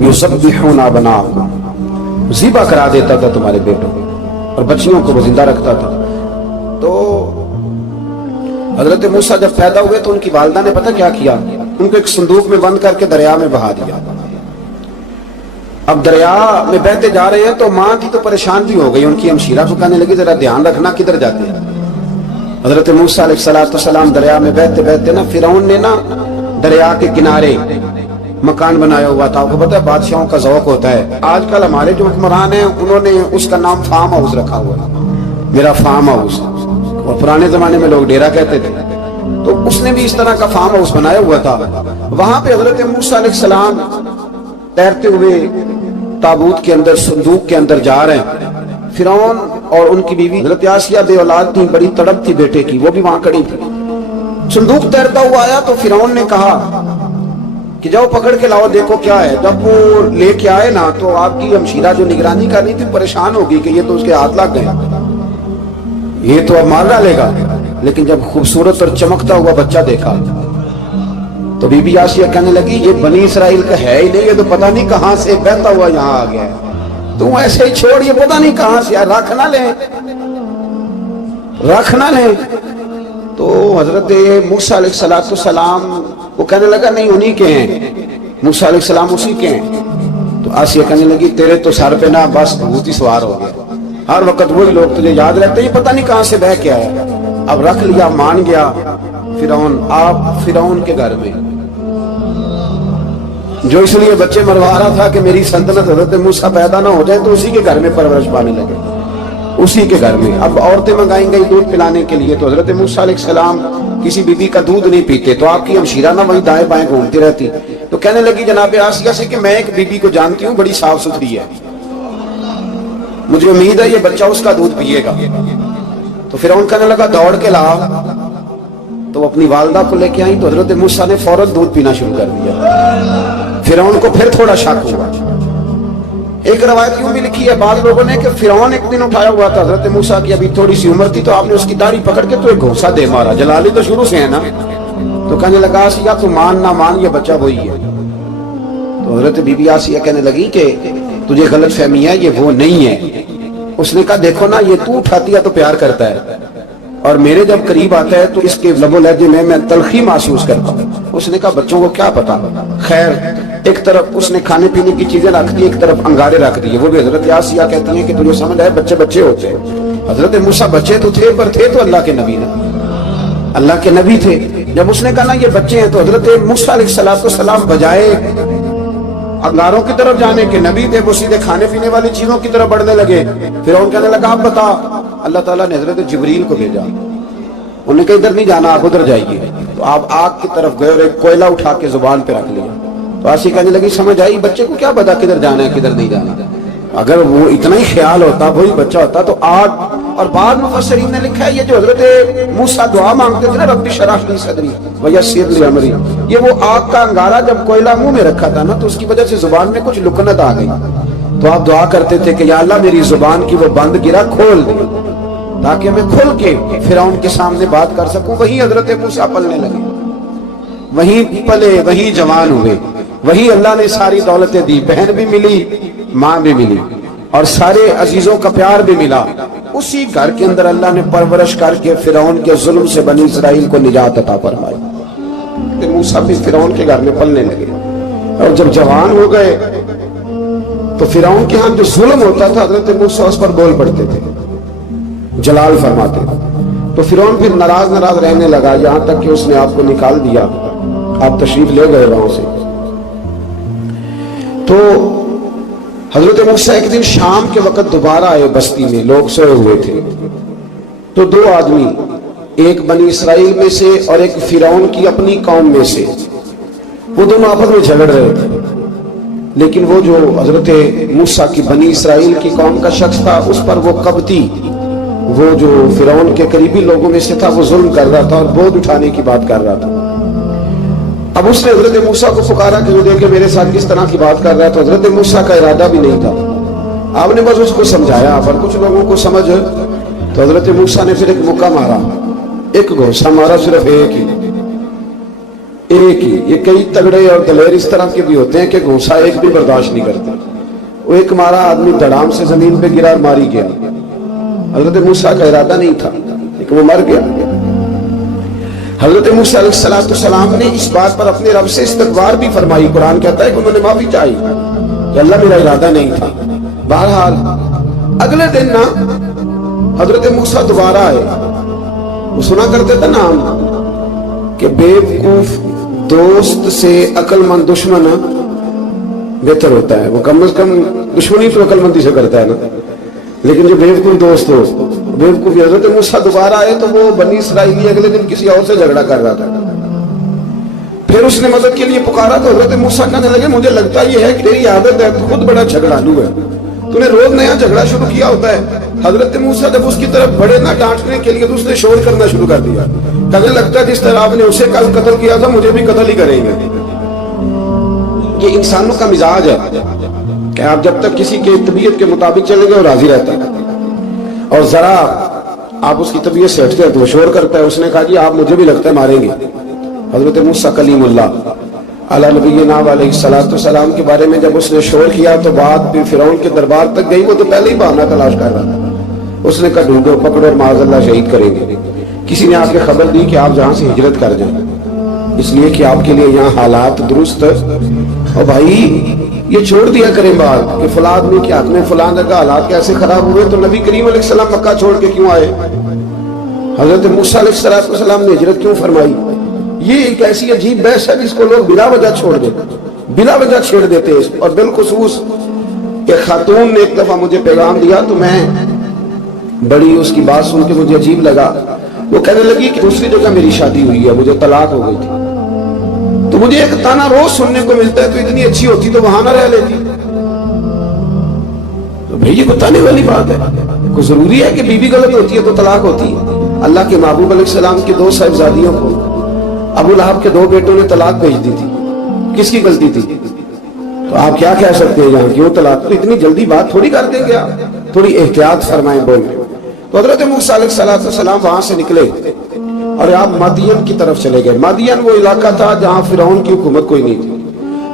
یذبحون ابناءکم، ذبح کرا دیتا تھا تمہارے بیٹوں اور بچیوں کو وہ زندہ رکھتا تھا. تو حضرت موسیٰ جب پیدا ہوئے تو ان کی والدہ نے پتہ کیا کیا؟ ان کو ایک صندوق میں بند کر کے دریا میں بہا دیا. اب دریا میں بہتے جا رہے ہیں تو ماں کی تو پریشان بھی ہو گئی، ان کی ہمشیرہ کو کہنے لگی ذرا دھیان رکھنا کدھر جاتے ہیں. حضرت موسیٰ علیہ السلام دریا میں بہتے بہتے نا فرعون نے نا دریا کے کنارے مکان بنایا ہوا تھا. آپ کو پتہ ہے بادشاہوں کا ذوق ہوتا ہے. آج کل ہمارے جو حکمران ہیں انہوں نے اس کا نام فارم ہاؤس رکھا ہوا ہے، میرا فارم ہاؤس. اور پرانے زمانے میں لوگ ڈیرا کہتے تھے. تو اس نے بھی اس طرح کا فارم ہاؤس بنایا ہوا تھا. وہاں پہ حضرت موسیٰ علیہ السلام تیرتے ہوئے تابوت کے اندر صندوق کے اندر جا رہے ہیں. فرعون اور ان کی بیوی حضرت آسیہ بے اولاد تھی، بڑی تڑپ تھی بیٹے کی، وہ بھی وہاں کھڑی تھی. صندوق تیرتا ہوا آیا تو فرعون نے کہا کہ جاؤ پکڑ کے لاؤ دیکھو کیا ہے. جب وہ لے کے آئے نا تو آپ کی ہمشیرہ جو نگرانی کر رہی تھی پریشان ہوگی کہ یہ تو اس کے ہاتھ لگ گئے, یہ تو اب مار ڈالے گا. لیکن جب خوبصورت اور چمکتا ہوا بچہ دیکھا تو بی بی آسیہ کہنے لگی یہ بنی اسرائیل کا ہے ہی نہیں, یہ تو پتہ نہیں کہاں سے بہتا ہوا یہاں آ گیا ہے, تم ایسے ہی چھوڑ, یہ پتہ نہیں کہاں سے رکھ نہ لیں, رکھ نہ لیں. تو حضرت موسیٰ علیہ السلام وہ کہنے لگا نہیں انہی کے ہیں, موسیٰ علیہ السلام اسی کے ہیں. تو آسیہ کہنے لگی تیرے تو سر پہ نا بس بھوت ہی سوار ہو گیا, ہر وقت وہی لوگ تجھے یاد رہتے, یہ پتہ نہیں کہاں سے بہ کے آیا. اب رکھ لیا, مان گیا. فرعون, آپ فرعون کے گھر میں جو اس لیے بچے مروا رہا تھا کہ میری سلطنت حضرت موسیٰ پیدا نہ ہو جائے, تو اسی کے گھر میں پرورش پانے لگے, اسی کے گھر میں. اب عورتیں منگائیں گئی دودھ پلانے کے لیے, تو حضرت موسیٰ علیہ السلام کسی بی بی کا دودھ نہیں پیتے, تو آپ کی ہمشیرہ نہ وہیں دائیں بائیں گھومتی رہتی. تو کہنے لگی جناب آسیہ سے کہ میں ایک بی بی کو جانتی ہوں, بڑی صاف ستھری ہے, مجھے امید ہے یہ بچہ اس کا دودھ پیے گا. تو فرعون کہنے لگا دوڑ کے لا. تو اپنی والدہ کو لے کے آئی, تو حضرت موسیٰ نے فوراً دودھ پینا شروع کر دیا. فرعون کو پھر تھوڑا شک ہوا. ایک روایت یوں بھی لکھی ہے بعض لوگوں نے کہ فرعون ایک دن اٹھایا ہوا تھا حضرت موسیٰ کی, ابھی تھوڑی سی عمر تھی, تو آپ نے اس کی داڑھی پکڑ کے تو ایک گھونسا دے مارا. جلالی تو شروع سے ہے نا. تو کہنے لگا آسیہ تو مان نہ مان, یہ بچہ وہی ہے. تو حضرت بی بی آسیہ کہنے لگی کہ تجھے غلط فہمی ہے, یہ وہ نہیں ہے. اس نے کہا دیکھو نا, یہ تو اٹھاتی ہے تو پیار کرتا ہے, اور میرے جب قریب آتا ہے تو اس کے لب و لہجے میں تلخی محسوس کرتا ہوں. اس نے کہا بچوں کو کیا پتا. خیر, ایک طرف اس نے کھانے پینے کی چیزیں رکھ دی, ایک طرف انگارے رکھ دیے. وہ بھی حضرت آسیہ کہتی ہیں کہ تجھے سمجھ آئے بچے بچے ہوتے ہیں. حضرت موسیٰ بچے تو تھے, پر تھے تو اللہ کے نبی نے, اللہ کے نبی تھے. جب اس نے کہا نا یہ بچے ہیں, تو حضرت موسیٰ علیہ السلام بجائے انگاروں کی طرف جانے کے نبی تھے, وہ سیدھے کھانے پینے والی چیزوں کی طرف بڑھنے لگے. فرعون کہنے لگا اب بتا. اللہ تعالیٰ نے حضرت جبریل کو بھیجا, انہوں نے کہا ادھر نہیں جانا, آپ ادھر جائیے. تو آپ آگ کی طرف گئے اور ایک کوئلہ اٹھا کے زبان پہ رکھ لیا. تو آسیہ کہنے لگی سمجھ آئی, بچے کو کیا پتا کدھر جانا ہے کدھر نہیں جانا. اگر وہ اتنا ہی خیال ہوتا, وہی بچہ ہوتا تو آگ. اور بعض مفسرین نے لکھا ہے یہ جو حضرت موسیٰ دعا مانگتے تھے نا رب اشرح لی صدری ویسر لی امری, یہ وہ آگ کا انگارہ جب کوئلہ منہ میں رکھا تھا نا, تو اس کی وجہ سے زبان میں کچھ لکنت آ گئی. تو آپ دعا کرتے تھے کہ یا اللہ میری زبان کی وہ بند گرا کھول دے, تاکہ میں کھل کے فرعون کے سامنے بات کر سکوں. وہی حضرت موسیٰ پلنے لگے, وہیں پلے, وہیں جوان ہوئے, وہی اللہ نے ساری دولتیں دی, بہن بھی ملی, ماں بھی ملی, اور سارے عزیزوں کا پیار بھی ملا. اسی گھر کے اندر اللہ نے پرورش کر کے فرعون کے ظلم سے بنی اسرائیل کو نجات عطا فرمائی. موسیٰ بھی فرعون کے گھر میں پلنے لگے, اور جب جوان ہو گئے تو فرعون کے ہاں جو ظلم ہوتا تھا حضرت موسیٰ اس پر بول پڑتے تھے, جلال فرماتے. تو فرعون پھر ناراض رہنے لگا, یہاں تک کہ اس نے آپ کو نکال دیا, آپ تشریف لے گئے وہاں سے. تو حضرت موسیٰ ایک دن شام کے وقت دوبارہ آئے بستی میں, لوگ سوئے ہوئے تھے. تو دو آدمی, ایک بنی اسرائیل میں سے اور ایک فرعون کی اپنی قوم میں سے, وہ دونوں آپس میں جھگڑ رہے تھے. لیکن وہ جو حضرت موسیٰ کی بنی اسرائیل کی قوم کا شخص تھا, اس پر وہ قبطی, وہ جو فرعون کے قریبی لوگوں میں سے تھا, وہ ظلم کر رہا تھا اور بودھ اٹھانے کی بات کر رہا تھا. اب اس نے حضرت موسیٰ کو پکارا کہ وہ دیکھے میرے ساتھ کس طرح کی بات کر رہا ہے. تو حضرت موسیٰ کا ارادہ بھی نہیں تھا, آپ نے بس اس کو سمجھایا, پر کچھ لوگوں کو سمجھ. تو حضرت موسیٰ نے پھر ایک مکہ مارا, ایک گھوسا مارا, صرف ایک ہی. یہ کئی تگڑے اور دلیر اس طرح کے بھی ہوتے ہیں کہ گھوسا ایک بھی برداشت نہیں کرتے. وہ ایک مارا, آدمی دھڑام سے زمین پہ گرا اور ماری گیا. حضرت موسیٰ کا ارادہ نہیں تھا لیکن وہ مر گیا. حضرت موسیٰ علیہ السلام نے اس بات پر اپنے رب سے استغفار بھی فرمائی. قرآن کہتا ہے کہ انہوں نے معافی چاہی کہ اللہ میرا ارادہ نہیں تھا. بہرحال اگلے دن نا حضرت موسیٰ دوبارہ آئے. وہ سنا کرتے تھے نا کہ بیوقوف دوست سے عقل مند دشمن بہتر ہوتا ہے. وہ کم از کم دشمنی تو عقل مندی سے کرتا ہے نا, لیکن جو بیوقوف دوست ہو بیوقوف. حضرت موسیٰ دوبارہ آئے تو وہ بنی اسرائیلی اگلے دن کسی اور سے جھگڑا کر رہا تھا. پھر اس نے مدد کے لیے پکارا تو حضرت موسیٰ کہنے لگے مجھے لگتا یہ ہے کہ تیری عادت ہے, تو خود بڑا جھگڑالو ہے, تو نے روز نیا جھگڑا شروع کیا ہوتا ہے. حضرت موسیٰ جب اس کی طرف بڑے نہ ڈانٹنے کے لیے تو اس نے شور کرنا شروع کر دیا. کہنے لگتا ہے جس طرح آپ نے اسے کل قتل کیا تھا مجھے بھی قتل ہی کریں گے. یہ انسانوں کا مزاج ہے کہ آپ جب تک کسی کے طبیعت کے مطابق چلیں گے وہ راضی رہتا ہے، اور ذرا آپ اس کی طبیعت سے ہٹتے ہیں تو وہ شور کرتا ہے۔ اس نے کہا جی آپ مجھے بھی لگتا ہے ماریں گے۔ حضرت موسیٰ کلیم اللہ علی نبینا علیہ الصلوۃ والسلام کے بارے میں جب اس نے شور کیا تو بات بھی فرعون کے دربار تک گئی۔ وہ تو پہلے ہی بہانہ تلاش کر رہا تھا۔ اس نے کہا ڈھونڈو، پکڑو اور معاذ اللہ شہید کریں گے۔ کسی نے آ کے خبر دی کہ آپ جہاں سے ہجرت کر جائیں، اس لیے کہ آپ کے لیے یہاں حالات درست۔ اور بھائی یہ چھوڑ دیا کریں بات کہ فلاں آدمی کے حق میں فلاں جگہ حالات کیسے خراب ہوئے، تو نبی کریم علیہ السلام مکہ چھوڑ کے کیوں آئے؟ حضرت موسیٰ علیہ السلام نے ہجرت کیوں فرمائی؟ یہ ایک ایسی عجیب بحث ہے جس کو لوگ بلا وجہ چھوڑ دیتے، بلا وجہ چھیڑ دیتے ہیں۔ اور بالخصوص ایک خاتون نے ایک دفعہ مجھے پیغام دیا تو میں بڑی اس کی بات سن کے مجھے عجیب لگا۔ وہ کہنے لگی کہ دوسری جگہ میری شادی ہوئی ہے، مجھے طلاق ہو گئی تھی، تو مجھے ایک تانا روز سننے کو ملتا ہے تو اتنی اچھی ہوتی تو وہاں نہ رہ لیتی۔ تو بھئی یہ بتانے والی بات ہے، کوئی ضروری ہے کہ بیوی غلط ہوتی ہے تو طلاق ہوتی ہے؟ اللہ کے محبوب علیہ السلام کی 2 صاحبزادیوں کو ابو لہب کے 2 بیٹوں نے طلاق بھیج دی تھی، کس کی غلطی تھی؟ تو آپ کیا کہہ سکتے ہیں یہاں کیوں طلاق؟ تو اتنی جلدی بات تھوڑی کر دیں گے آپ، تھوڑی احتیاط فرمائیں بولیں۔ تو حضرت موسیٰ علیہ السلام وہاں سے نکلے اور آپ مادین کی طرف چلے گئے۔ مادین وہ علاقہ تھا جہاں فرعون کی حکومت کوئی نہیں تھی۔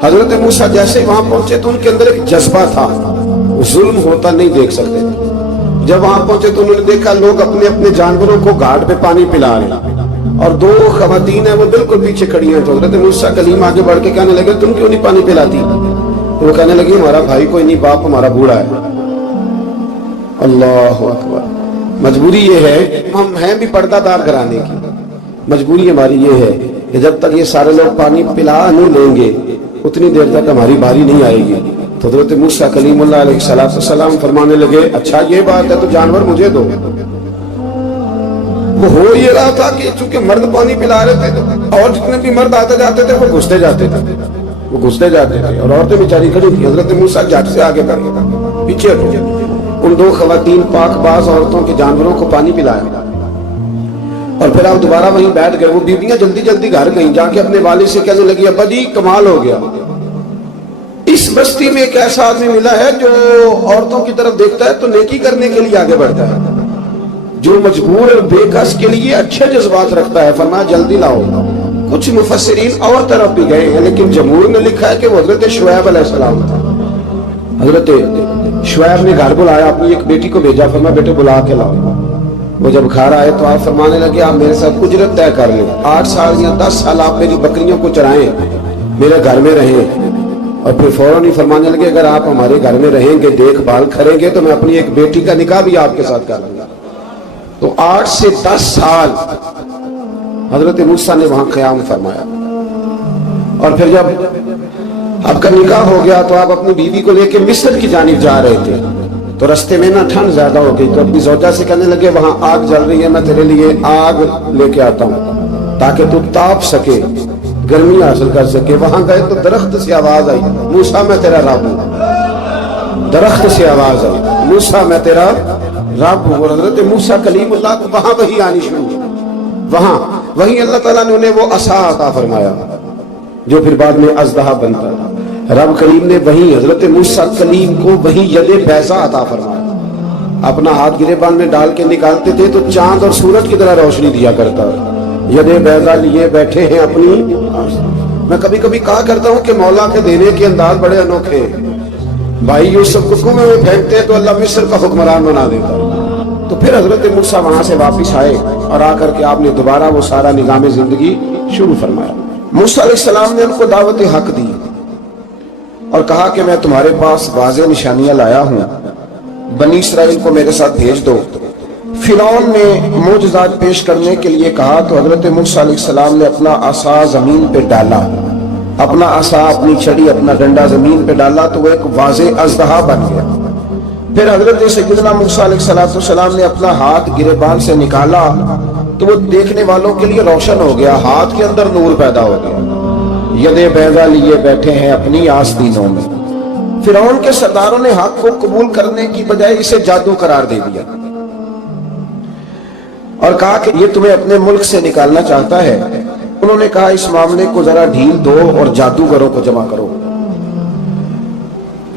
حضرت موسیٰ جیسے وہاں پہنچے تو ان کے اندر ایک جذبہ تھا، ظلم ہوتا نہیں دیکھ سکتے۔ جب وہاں پہنچے تو انہوں نے دیکھا لوگ اپنے اپنے جانوروں کو گھاٹ پہ پانی پلا رہے ہیں، اور 2 خواتین ہیں وہ بالکل پیچھے کھڑی ہیں۔ تو حضرت موسیٰ کلیم آگے بڑھ کے کہنے لگے تم کیوں نہیں پانی پلاتی؟ تو وہ کہنے لگی ہمارا بھائی کوئی نہیں، باپ ہمارا بوڑھا ہے۔ اللہ اکبر۔ مجبوری یہ ہے، ہم ہیں بھی پردہ دار گھرانے کی، مجبوری ہماری یہ ہے کہ جب تک یہ سارے لوگ پانی پلا نہیں لیں گے اتنی دیر تک ہماری باری نہیں آئے گی۔ تو حضرت موسیٰ کلیم اللہ علیہ السلام فرمانے لگے اچھا یہ بات ہے تو جانور مجھے دو۔ وہ ہو یہ رہا تھا کہ چونکہ مرد پانی پلا رہے تھے اور جتنے بھی مرد آتے جاتے تھے وہ گھستے جاتے تھے اور عورتیں بیچاری کھڑی تھی۔ حضرت موسیٰ جھٹ سے آگے بڑھ گئے، پیچھے ہٹو۔ ان 2 خواتین پاک باز عورتوں کے جانوروں کو پانی پلایا اور پھر آپ دوبارہ وہیں بیٹھ گئے۔ وہ بیویاں جلدی جلدی گھر گئیں، جا کے اپنے والد سے کہنے لگی ابا جی کمال ہو گیا، اس بستی میں ایک ایسا آدمی ملا ہے جو عورتوں کی طرف دیکھتا ہے تو نیکی کرنے کے لیے آگے بڑھتا ہے، جو مجبور اور بے کس کے لیے اچھے جذبات رکھتا ہے۔ فرمایا جلدی لاؤ۔ کچھ مفسرین اور طرف بھی گئے ہیں لیکن جمہور نے لکھا ہے کہ وہ حضرت شعیب علیہ السلام تھا۔ حضرت شعیب نے گھر بلایا، اپنی ایک بیٹی کو بھیجا، فرمایا بیٹے بلا کے لاؤ۔ وہ جب گھر آئے تو آپ فرمانے لگے آپ میرے ساتھ اجرت طے کر لیں، 8 سال یا 10 سال آپ میری بکریوں کو چرائیں، میرے گھر میں رہیں۔ اور پھر فوراً ہی فرمانے لگے اگر آپ ہمارے گھر میں رہیں گے دیکھ بھال کریں گے تو میں اپنی ایک بیٹی کا نکاح بھی آپ کے ساتھ کر لوں گا۔ تو 8 سے 10 سال حضرت موسیٰ نے وہاں قیام فرمایا۔ اور پھر جب آپ کا نکاح ہو گیا تو آپ اپنی بیوی کو لے کے مصر کی جانب جا رہے تھے، تو رستے میں نا ٹھنڈ زیادہ ہو گئی، تو اپنی زوجہ سے کہنے لگے وہاں آگ جل رہی ہے، میں تیرے لیے آگ لے کے آتا ہوں تاکہ تو تاپ سکے، گرمی حاصل کر سکے۔ وہاں گئے تو درخت سے آواز آئی موسیٰ میں تیرا رب ہوں۔ درخت سے آواز آئی موسیٰ میں تیرا رب ہوں۔ اور حضرت موسیٰ کلیم اللہ کو وہاں وہی آنی شروع ہوئی، وہاں وہی اللہ تعالیٰ نے انہیں وہ عصا عطا فرمایا جو پھر بعد میں اژدہا بنتا ہے۔ رب کریم نے وہی حضرت موسیٰ کلیم کو وہی ید بیضا عطا فرمایا۔ اپنا ہاتھ گریبان میں ڈال کے نکالتے تھے تو چاند اور سورج کی طرح روشنی دیا کرتا ہے۔ ید بیضا لیے بیٹھے ہیں اپنی۔ میں کبھی کبھی کہا کرتا ہوں کہ مولا کے دینے کے انداز بڑے انوکھے ہیں۔ بھائی یوسف کو کنویں میں پھینکتے تو اللہ مصر کا حکمران بنا دیتا۔ تو پھر حضرت موسیٰ وہاں سے واپس آئے اور آ کر کے آپ نے دوبارہ وہ سارا نظام زندگی شروع فرمایا۔ موسیٰ علیہ السلام نے ان کو دعوت حق دی اور کہا کہ میں تمہارے پاس واضح نشانیاں لایا ہوں، بنی اسرائیل کو میرے ساتھ بھیج دو۔ فرعون نے معجزات پیش کرنے کے لیے کہا تو حضرت موسیٰ علیہ السلام نے اپنا عصا زمین پہ ڈالا، اپنا عصا اپنی چھڑی اپنا ڈنڈا زمین پہ ڈالا تو وہ ایک واضح اژدہا بن گیا۔ پھر حضرت سیدنا موسیٰ علیہ السلام نے اپنا ہاتھ گریبان سے نکالا تو وہ دیکھنے والوں کے لیے روشن ہو گیا، ہاتھ کے اندر نور پیدا ہو گیا۔ ید بیضا لیے بیٹھے ہیں اپنی آستینوں میں۔ فرعون کے سرداروں نے حق کو قبول کرنے کی بجائے اسے جادو قرار دے دیا اور کہا کہ یہ تمہیں اپنے ملک سے نکالنا چاہتا ہے۔ انہوں نے کہا اس معاملے کو ذرا ڈھیل دو اور جادوگروں کو جمع کرو۔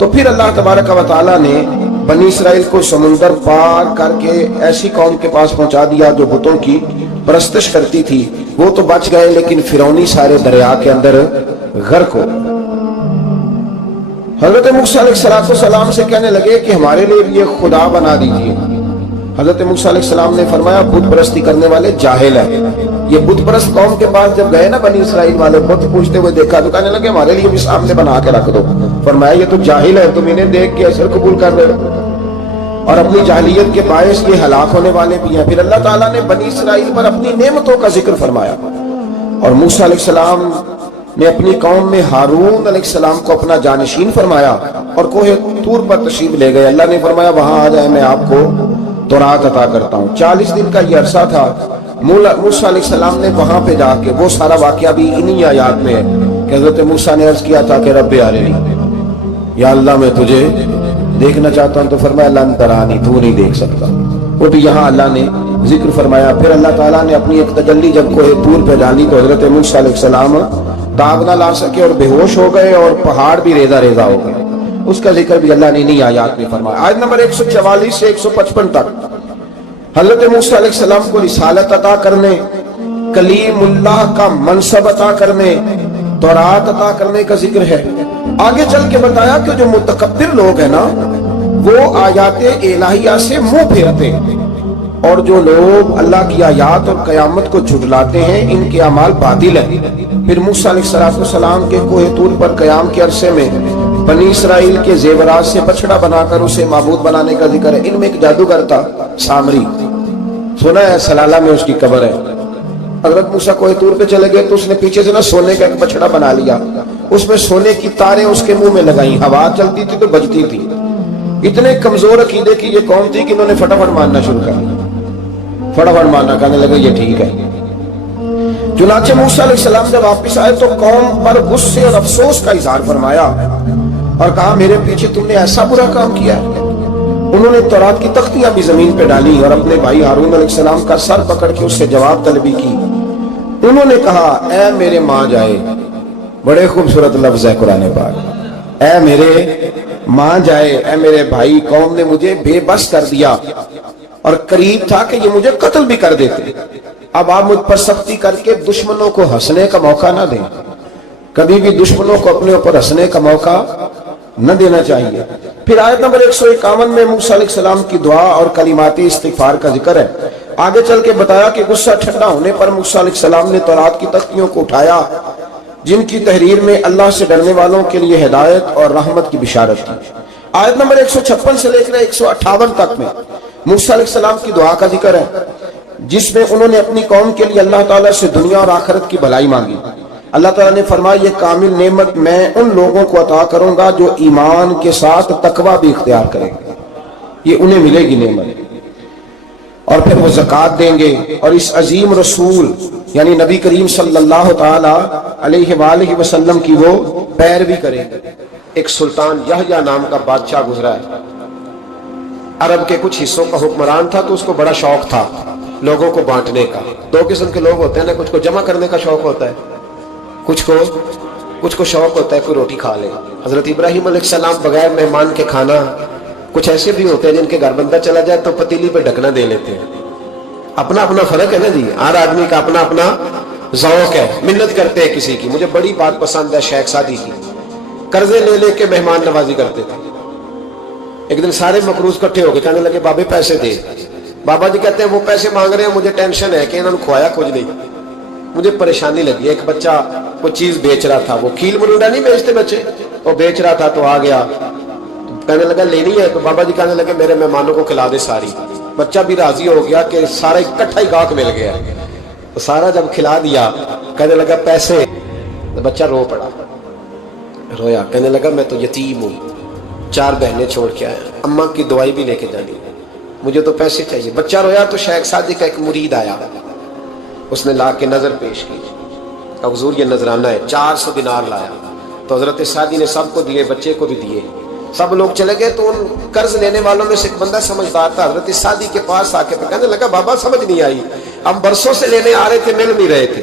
تو پھر اللہ تبارک و تعالیٰ نے بنی اسرائیل کو سمندر پار کر کے ایسی قوم کے پاس پہنچا دیا جو بتوں کی پرستش کرتی تھی. وہ تو بچ گئے لیکن فرعونی سارے دریا کے اندر غرق ہو. حضرت موسیٰ علیہ السلام سے کہنے لگے کہ ہمارے لیے بھی یہ خدا بنا دیجیے. حضرت موسیٰ علیہ السلام نے فرمایا بت پرستی کرنے والے جاہل ہیں. یہ بت پرست قوم کے پاس جب گئے نا بنی اسرائیل والے, بت پوچھتے ہوئے دیکھا تو کہنے لگے ہمارے لیے بھی سامنے بنا کے رکھ دو. فرمایا یہ تو جاہل ہے, تم انہیں دیکھ کے اثر قبول کر رہے ہو اور اپنی جاہلیت کے باعث یہ ہلاک ہونے والے بھی ہیں. پھر اللہ تعالیٰ نے بنی اسرائیل پر اپنی نعمتوں کا ذکر فرمایا اور موسیٰ علیہ السلام نے اپنی قوم میں ہارون علیہ السلام کو اپنا جانشین فرمایا اور کوہ طور پر تشریف لے گئے. اللہ نے فرمایا وہاں آ جائے, میں آپ کو تورات عطا کرتا ہوں. 40 دن کا یہ عرصہ تھا. موسیٰ علیہ السلام نے وہاں پہ جا کے, وہ سارا واقعہ بھی انہی آیات میں ہے کہ حضرت موسیٰ نے عرض کیا تھا کہ رب ارنی, یا اللہ میں تجھے دیکھنا چاہتا ہوں. تو فرمایا لن ترانی, تو نہیں دیکھ سکتا. وہ بھی یہاں اللہ نے ذکر فرمایا. پھر اللہ تعالیٰ نے اپنی ایک تجلی جب کوہ طور پہ ڈالی تو حضرت موسیٰ علیہ السلام تاب نہ لا سکے اور بے ہوش ہو گئے اور پہاڑ بھی ریزہ ریزہ ہو گئے. اس کا ذکر بھی اللہ نے انہی آیات میں فرمایا. آیت نمبر 144 سے 155 تک حضرت موسیٰ علیہ السلام کو رسالت عطا کرنے, کلیم اللہ کا منصب عطا کرنے, تورات عطا کرنے کا ذکر ہے. آگے چل کے بتایا کہ جو متکبر لوگ ہیں نا وہ آیات الہیہ سے منہ پھیرتے ہیں اور جو لوگ اللہ کی آیات اور قیامت کو جھٹلاتے ہیں ان کے اعمال باطل ہیں. پھر موسیٰ علیہ السلام کے کوہ طور پر قیام کے عرصے میں بنی اسرائیل کے زیورات سے بچڑا بنا کر اسے معبود بنانے کا ذکر ہے. ان میں ایک جادوگر تھا سامری, سنا ہے سلالہ میں اس کی قبر ہے. حضرت موسیٰ کوہ طور پہ چلے گئے تو اس نے پیچھے سے نا سونے کا ایک بچڑا بنا لیا, اس میں سونے کی تاریں اس کے منہ میں لگائیں, ہوا چلتی تھی تو بجتی تھی. اتنے کمزور عقیدے کی یہ قوم تھی کہ انہوں نے فٹافٹ ماننا شروع کر دیا. فٹافٹ ماننا, کہنے لگے یہ ٹھیک ہے. چنانچہ موسیٰ علیہ السلام جب واپس آئے تو قوم پر غصے اور افسوس کا اظہار فرمایا اور کہا میرے پیچھے تم نے ایسا برا کام کیا ہے. انہوں نے تورات کی تختیاں بھی زمین پہ ڈالی اور اپنے بھائی ہارون علیہ السلام کا سر پکڑ کے اس سے جواب طلبی کی. انہوں نے کہا اے میرے ماں جائے, بڑے خوبصورت لفظ ہے قرآن پاک, اے میرے ماں جائے, اے میرے بھائی, قوم نے مجھے بے بس کر دیا اور قریب تھا کہ یہ مجھے قتل بھی کر دیتے. اب آپ مجھ پر سختی کر کے دشمنوں کو ہنسنے کا موقع نہ دیں. کبھی بھی دشمنوں کو اپنے اوپر ہنسنے کا موقع نہ دینا چاہیے. پھر آیت نمبر 151 میں موسیٰ علیہ السلام کی دعا اور کلمات استغفار کا ذکر ہے. آگے چل کے بتایا کہ غصہ ٹھنڈا ہونے پر موسیٰ علیہ السلام نے تورات کی تختیوں کو اٹھایا جن کی تحریر میں اللہ سے ڈرنے والوں کے لیے ہدایت اور رحمت کی بشارت تھی. آیت نمبر 156 سے لے کر 158 تک میں موسیٰ علیہ السلام کی دعا کا ذکر ہے جس میں انہوں نے اپنی قوم کے لیے اللہ تعالیٰ سے دنیا اور آخرت کی بھلائی مانگی. اللہ تعالیٰ نے فرمایا یہ کامل نعمت میں ان لوگوں کو عطا کروں گا جو ایمان کے ساتھ تقوی بھی اختیار کریں گے, یہ انہیں ملے گی نعمت. اور پھر وہ زکوٰۃ دیں گے اور اس عظیم رسول یعنی نبی کریم صلی اللہ تعالی علیہ وآلہ وسلم کی وہ پیروی کریں گے. ایک سلطان یحییٰ نام کا بادشاہ گزرا ہے. عرب کے کچھ حصوں کا حکمران تھا تو اس کو بڑا شوق تھا لوگوں کو بانٹنے کا. دو قسم کے لوگ ہوتے ہیں نا, کچھ کو جمع کرنے کا شوق ہوتا ہے, کچھ کو شوق ہوتا ہے کوئی روٹی کھا لے. حضرت ابراہیم علیہ السلام بغیر مہمان کے کھانا, کچھ ایسے بھی ہوتے ہیں جن کے گھر بندہ چلا جائے تو پتیلی پہ ڈھکنا دے لیتے ہیں. اپنا اپنا فرق ہے نا جی, ہر آدمی کا اپنا اپنا ذوق ہے. منت کرتے ہیں کسی کی. مجھے بڑی بات پسند ہے شیخ سعدی کی, قرضے لے لے کے مہمان نوازی کرتے تھے. ایک دن سارے مقروض کٹھے ہو کے کہنے لگے بابے پیسے دے. بابا جی کہتے ہیں وہ پیسے مانگ رہے ہیں, مجھے ٹینشن ہے کہ انہوں نے کھوایا کچھ نہیں, مجھے پریشانی لگی. ایک بچہ کوئی چیز بیچ رہا تھا, وہ کھیل مرونڈا نہیں بیچتے بچے, وہ بیچ رہا تھا تو آ گیا, کہنے لگا لینی ہے. تو بابا جی کہنے لگے میرے مہمانوں کو کھلا دے ساری. بچہ بھی راضی ہو گیا کہ سارا اکٹھا ہی گاہک مل گیا. تو سارا جب کھلا دیا کہنے لگا پیسے. تو بچہ رو پڑا, رویا, کہنے لگا میں تو یتیم ہوں, 4 بہنیں چھوڑ کے آیا, اماں کی دوائی بھی لے کے جانی, مجھے تو پیسے چاہیے. بچہ رویا تو شیخ سعدی کا ایک مرید آیا, اس نے لا کے نظر پیش کی, حضور یہ نذرانہ ہے. 400 دینار لایا. تو حضرت سعدی نے سب کو دیے, بچے کو بھی دیے. سب لوگ چلے گئے تو ان قرض لینے والوں میں سے ایک بندہ سمجھدار تھا, حضرت سعدی کے پاس آ کے کہنے لگا بابا سمجھ نہیں آئی, ہم برسوں سے لینے آ رہے تھے, مل نہیں رہے تھے,